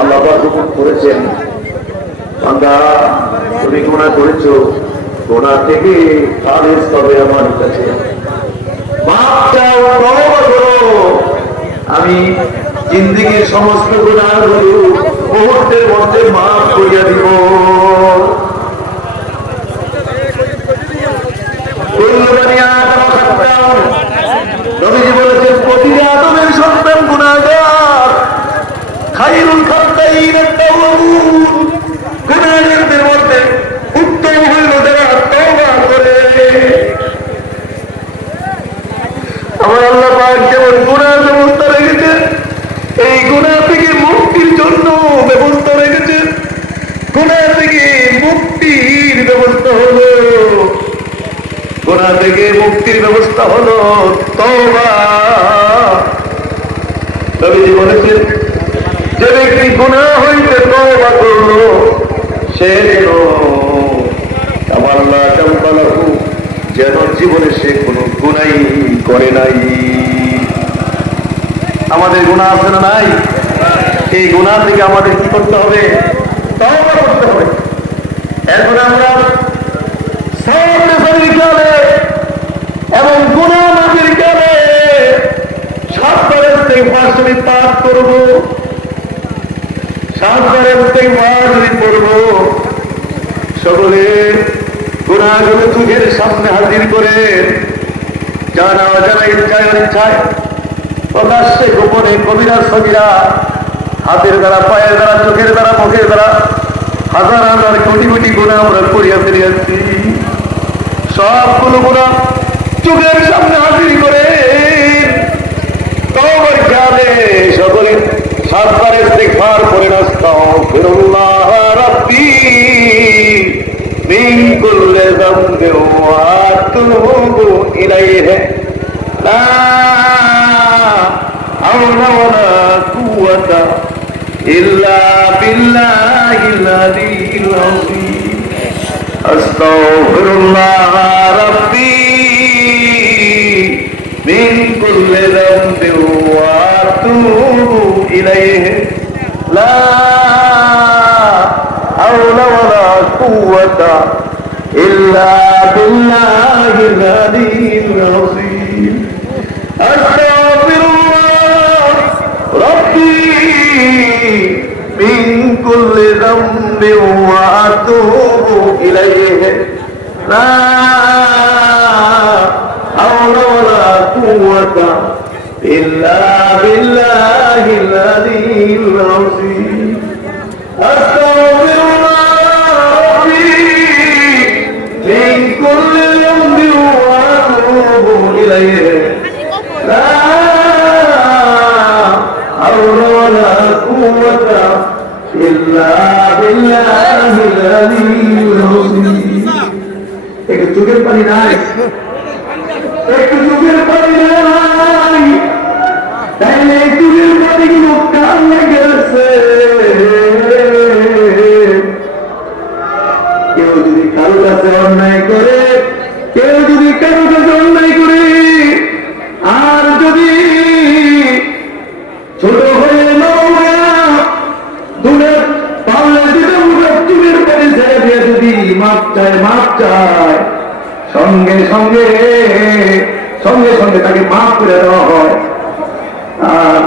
আল্লাহ হুকুম করেছেন, বান্দা তুমি গুনাহ করেছো, গুনাহ থেকে খালিস হবে আমার কাছে, মাফ চাও, তওবা করো, আমি জিন্দেগীর সমস্ত গুনাহগুলো মুহূর্তের মধ্যে মাফ করিয়া দিব। নবীজি বলেছেন প্রতিটি আদমের সন্তান গুনাহগার, খায়রুল খাত্তাইন আত-তাওয়াবুন, গুনাহগারদের মধ্যে উত্তম হইল যারা তওবা করে। আমার আল্লাহ পাক যেমন গুনাহ ব্যবস্থা রেখেছেন, এই গুনাহ থেকে মুক্তির জন্য ব্যবস্থা রেখেছেন। গুনাহ থেকে মুক্তির ব্যবস্থা হলো, গুনাহ থেকে মুক্তির ব্যবস্থা হলো তওবা। নবীজি বলেছেন যে ব্যক্তি গুনাহ হইতে তওবা করলো সে যেন তাওয়াল্লা জামবালাহু, যেন জীবনে সে কোনো গুনাহই করে নাই। আমাদের গুনাহ আছে না নাই? এই গুনাহ থেকে আমাদের কি করতে হবে? তওবা করতে হবে। এখন আমরা এবং গুনাহ মাফের কালে 7 বার ইস্তেগফার শরীফ পাঠ করব, 7 বার ইস্তেগফার শরীফ পড়ব। সকলে গুনাহগুলো চোখের সামনে হাজির করে, যারা অজানা ইচ্ছায় অনিচ্ছায়, প্রকাশ্যে গোপনে, কবিরা সগীরা, হাতের দ্বারা, পায়ের দ্বারা, চোখের দ্বারা, মুখের দ্বারা হাজার হাজার কোটি কোটি গুনাহ আমরা করিয়া ফিরিয়াছি। সবগুলো গুনাহ চোখের সামনে হাজির করে তওবার কালে সকলে 7 বার ইস্তিগফার করেন, আস্তাগফিরুল্লাহ রাব্বি মিন কুল্লি যামবিন ওয়া আতুবু ইলাইহি, লা হাওলা ওয়ালা কুওয়াতা ইল্লা বিল্লাহিল আলিয়্যিল আযীম। আস্তাগফিরুল্লাহ রাব্বি মিন কুল্লি যামবিন ওয়া আতুবু ইলাইহি, লা হাওলা ওয়ালা কুওয়াতা ইল্লা বিল্লাহিল আলিয়্যিল আযীম। আস্তাগফিরুল্লাহ রাব্বি মিন কুল্লি যামবিন ওয়া আতুবু ইলাইহি, লা হাওলা ওয়ালা কুওয়াতা ইল্লা বিল্লাহিল আলিয়্যিল আযীম। আস্তাগফিরুল্লাহ রাব্বি মিন কুল্লি যামবিন ওয়া আতুবু ইলাইহি, লা হাওলা ওয়ালা কুওয়াতা ইল্লা বিল্লাহিল আলিয়্যিল আযীম। একটু চোখের পানি নাই, একটু চোখের পানি নাই, তাইলে চোখের পানি গুলো কান লেগে আছে। কেউ যদি কারো কাছে অন্যায় করে, কেউ যদি কারো কাছে অন্যায় করে, আর যদি ছোট হয়ে দূরে পাল্লা দিতে চোখের পানি ছেড়ে দিয়ে যদি মাপ চায়, মাপ চায়, সঙ্গে সঙ্গে সঙ্গে সঙ্গে তাকে মাফ করে দেওয়া হয়। আর